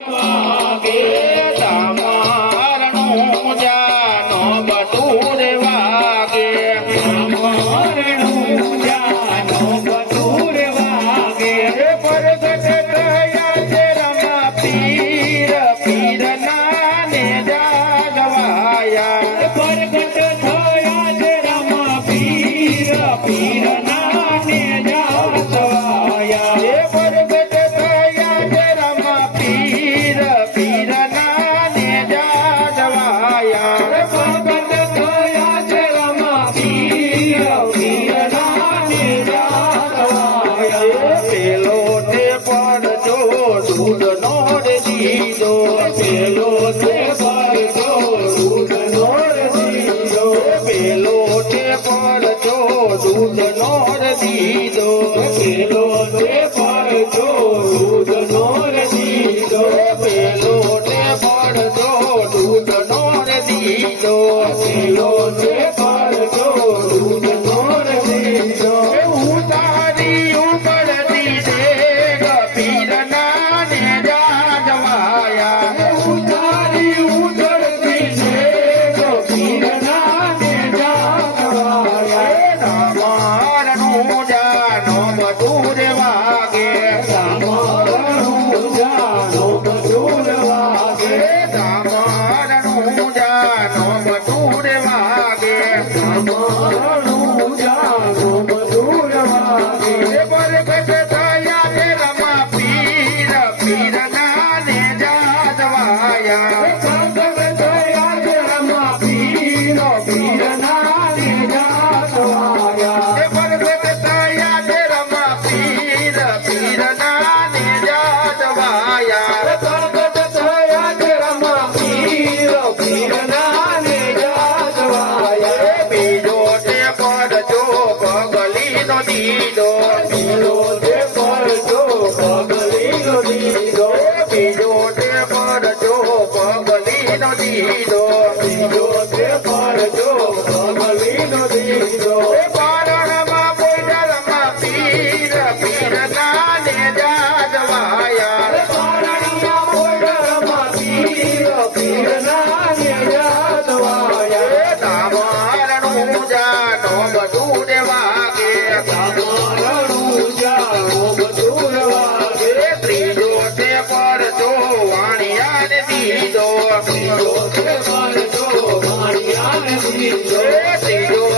Oh. દીધો પેલો પેલો Peter. Deus, Deus.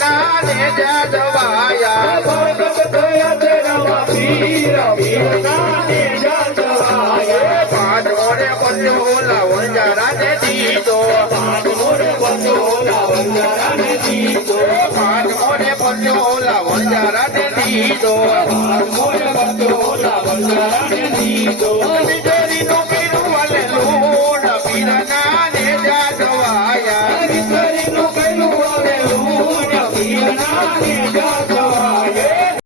नाले जजवाया भगत दयत रवि रवि नाले जजवाया पांडवों ने बंधु लवन जरा ने दीदो पांडवों ने बंधु लवन जरा